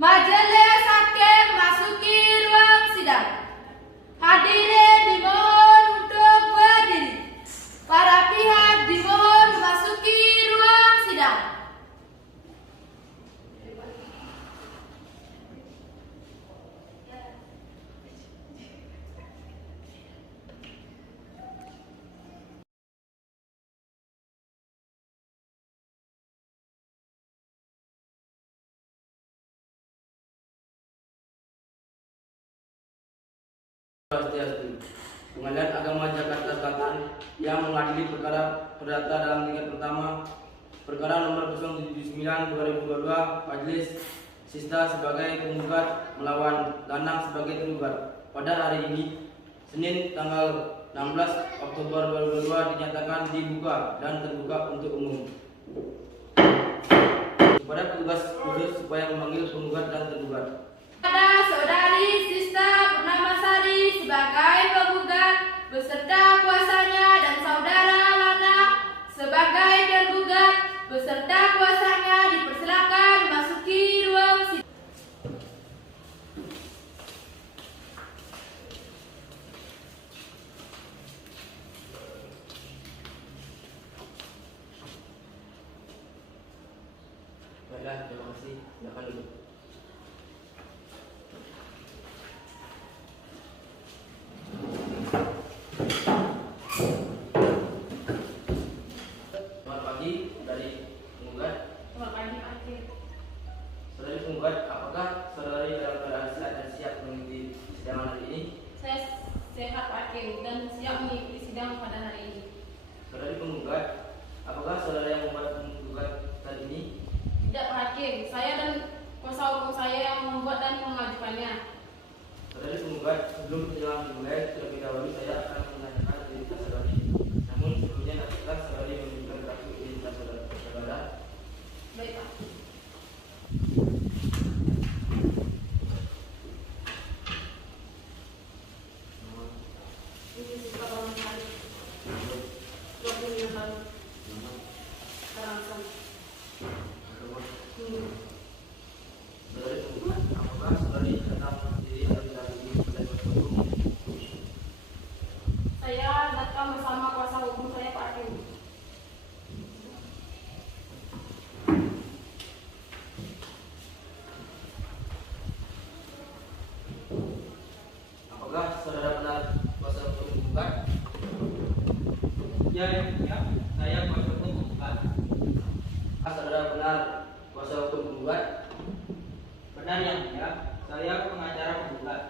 Majelis hakim masuki ruang sidang. Hadirin dimohon untuk berdiri. Para pihak dimohon memasuki ruang sidang. Pengadilan Agama Jakarta Selatan yang mengadili perkara perdata dalam tingkat pertama perkara nomor 079/2022 Majelis Sista sebagai penggugat melawan Danang sebagai tergugat. Pada hari ini Senin tanggal 16 Oktober 2022 dinyatakan dibuka dan terbuka untuk umum. Kepada petugas khusus supaya memanggil penggugat dan tergugat. Pada Saudari Sista Purnamasari sebagai penggugat beserta kuasanya dan Saudara Lana sebagai tergugat beserta kuasanya dipersilakan memasuki ruang sidang. Baiklah, terima kasih. Silakan duduk. Selamat pagi dari penggugat. Selamat pagi, Pak Hakim. Saudari penggugat, apakah saudari dalam keadaan sehat dan siap mengikuti persidangan hari ini? Saya sehat, Pak Hakim, dan siap mengikuti sidang pada hari ini. Saudari penggugat, apakah saudara yang membuat gugatan ini? Tidak, Pak Hakim. Saya dan kuasa hukum saya yang membuat dan mengajukannya. Saudari penggugat, sebelum persidangan dimulai, terlebih dahulu saya akan menanyakan identitas saudari. Namun sebelumnya dapatkah saudari menunjukkan kartu identitas saudara? Baik, Pak. Ini Sista Purnamasari. 25 tahun. Karangsang. Saudari penggugat, apakah saudari datang sendiri atau didampingi oleh kuasa hukum? Saya datang bersama kuasa hukum saya, Pak Hakim. Apakah saudara benar kuasa hukum penggugat? Ya, saya kuasa hukum penggugat. Apakah saudara benar kuasa hukum penggugat? Benar yang mulia, saya pengacara penggugat.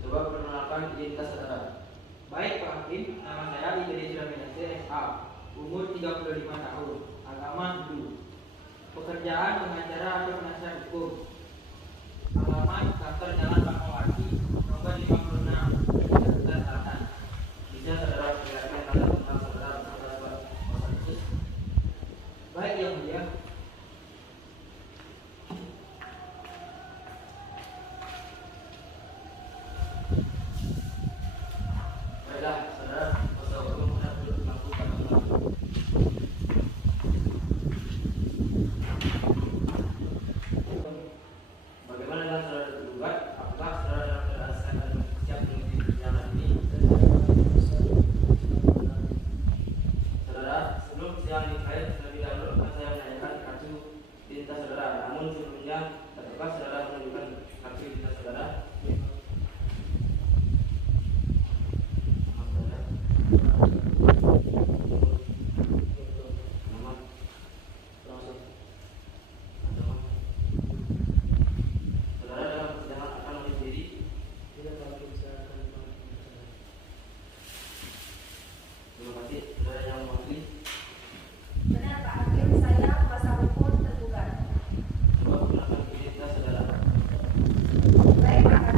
Coba perkenalkan identitas saudara. Baik Pak Hakim, nama saya Idris Raminasi SA, umur 35 tahun, agama Hindu. Pekerjaan pengacara atau penasihat hukum. Alamat kantor Jalan Fatmawati, nomor 56, Jakarta Selatan. Bisa saudara perlihatkan tanda tentang saudara beserta kuasa khusus? Baik yang mulia, Baiklah, saudara kuasa hukum hendak duduk mengaku pada mengaku. Bagaimana dengan saudara tergugat? Apakah saudara dalam keadaan sehat dan siap mengikuti persidangan ini? Saudara, sebelum sidang dimulai, terlebih dahulu akan saya menanyakan kartu identitas saudara. Namun sebelumnya, dapatkah saudara menunjukkan kartu identitas saudara? Nama, langsung. Nama. Saudara dalam persidangan akan menulis diri? Tidak dalam persidangan. Terima kasih. Saudara yang mewakili, Benar, Pak Hakim, saya kuasa hukum tergugat. coba gunakan identitas saudara. Baik, Pak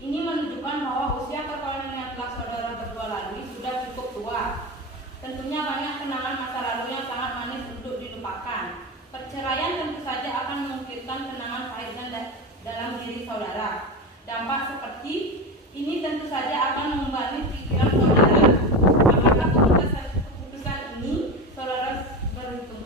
Ini menunjukkan bahwa usia perkawinan yang telah saudara berdua lalui sudah cukup tua. Tentunya banyak kenangan masa lalu yang sangat manis untuk dilupakan. Perceraian tentu saja akan mengukirkan kenangan pahit dalam diri saudara. Dampak seperti ini tentu saja akan membebani pikiran saudara. Apakah keputusan ini saudara beruntung?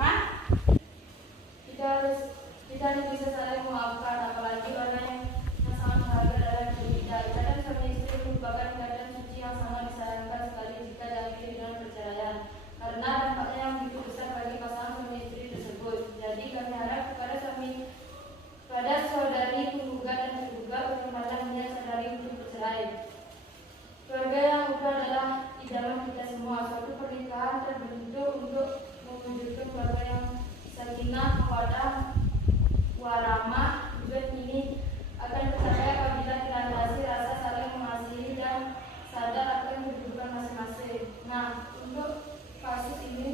Tidak bisa saling memaafkan, apalagi orang yang sangat berharga dalam hidup kita. Ikatan suami istri merupakan ikatan suci yang sangat disayangkan sekali jika diakhiri dengan perceraian, karena dampaknya yang begitu besar bagi pasangan suami istri tersebut. Jadi kami harap kepada saudari penggugat dan tergugat untuk niat saudari untuk bercerai. Keluarga yang utuh adalah idaman kita semua. Suatu pernikahan terbentuk untuk mewujudkan keluarga yang sakinah, mawaddah, warahmah. Tujuan ini akan tercapai apabila dilandasi rasa saling mengasihi dan sadar akan kedudukan masing-masing. Nah, untuk kasus ini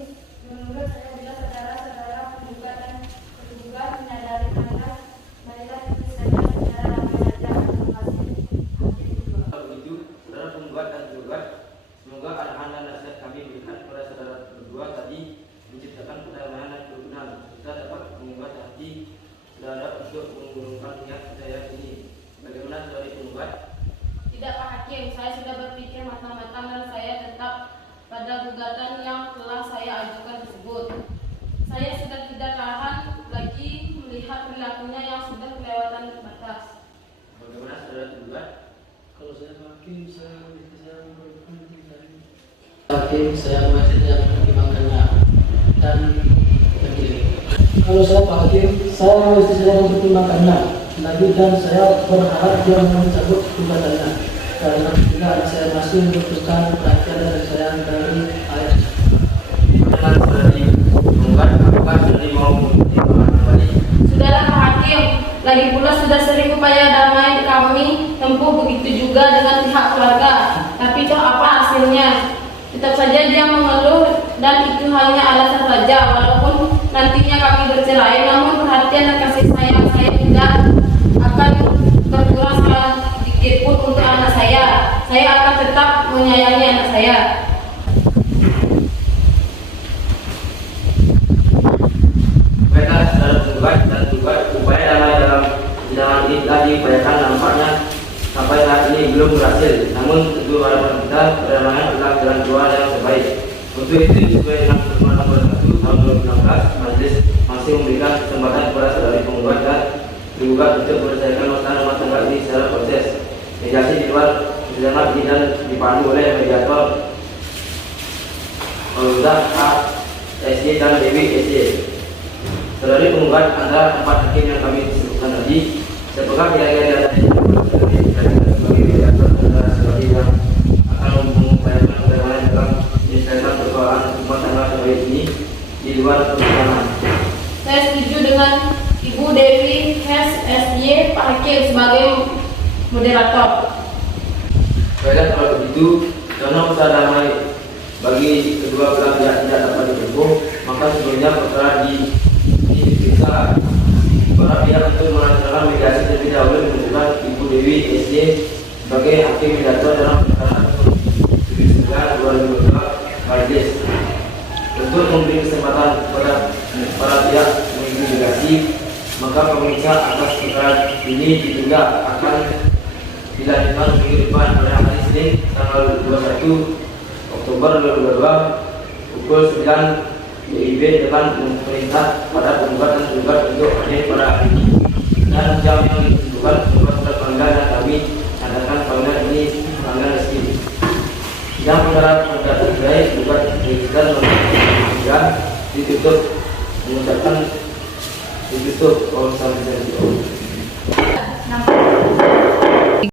menurut saya bila saudara-saudara penggugat dan tergugat menyadari marilah kita saja secara ramai saja. Terima kasih. Begitu, saudara penggugat dan tergugat, semoga arahan dan nasihat kami berikan kepada saudara berdua tadi menciptakan perdamaian dan kerukunan. Kita dapat mengubah hati saudara untuk mengurungkan niat percaya ini. Bagaimana saudari penggugat? Tidak, Pak Hakim, saya sudah berpikir matang-matang dan saya tetap pada gugatan yang telah saya ajukan tersebut. Saya sudah tidak tahan lagi melihat perilakunya yang sudah kelewatan batas. Bagaimana saudara penggugat? Kalau saya hakim, saya masih tidak mempertimbangkannya dan begini. Kalau saya Pak Hakim, saya mesti saya mempertimbangkannya. Tapi dan saya berharap dia mencabut gugatannya. Karena tidak saya masih membutuhkan perhatian dan sayang dari ayah. Bagaimana saudari penggugat? Apakah saudari mau mempertimbangkan kembali? Sudahlah Pak Hakim, lagi pula sudah sering upaya damai kami tempuh, begitu juga dengan pihak keluarga. Tapi toh apa hasilnya? Tetap saja dia mengeluh dan itu hanya alasan saja. Walaupun nantinya kami bercerai, namun perhatian dan kasih sayang saya tidak akan berkurang sedikit pun untuk anak saya. Saya akan tetap menyayangi anak saya. Baiklah saudara penggugat dan tergugat, upaya damai dalam sidang ini telah diupayakan, nampaknya sampai saat ini belum berhasil. Namun tentu harapan kita perdamaian adalah jalan keluar yang terbaik. Untuk itu sesuai dengan Peraturan Nomor 1 Tahun 2016, Majelis masih memberikan kesempatan kepada saudari penggugat dan tergugat untuk menyelesaikan masalah rumah tangga ini secara proses. Mediasi di luar persidangan ini dan dipandu oleh mediator Maluda A. SY dan Dewi SY. Saudari penggugat antara 4 hakim yang kami sebutkan tadi, semoga kira-kira sebagai mediator antara saudari yang akan mengupayakan perdamaian dalam menyelesaikan persoalan rumah tangga saudari ini di luar persidangan. Saya setuju dengan Ibu Dewi SY Pak Hakim sebagai moderator. Baiklah kalau begitu, karena usaha damai bagi kedua belah pihak tidak dapat ditempuh, maka sebelumnya perkara diperiksa. Para pihak untuk melaksanakan mediasi terlebih dahulu menunjukkan Ibu Dewi SY sebagai hakim mediator dalam perkara 9/2022 Majelis. Untuk memberi kesempatan kepada para pihak mengikuti mediasi, maka pemeriksa atas perkara ini ditunda akan dilanjutkan minggu depan pada hari Senin tanggal 21 Oktober 2022 pukul 9 WIB dengan memerintah pada penggugat dan tergugat untuk hadir pada hari ini. Dan jam yang ditentukan penggugat sudah panggilan dan kami adakan panggilan ini panggilan resmi. Sidang perkara terkait penggugat register dan ditutup mengucapkan ditutup. Om sampai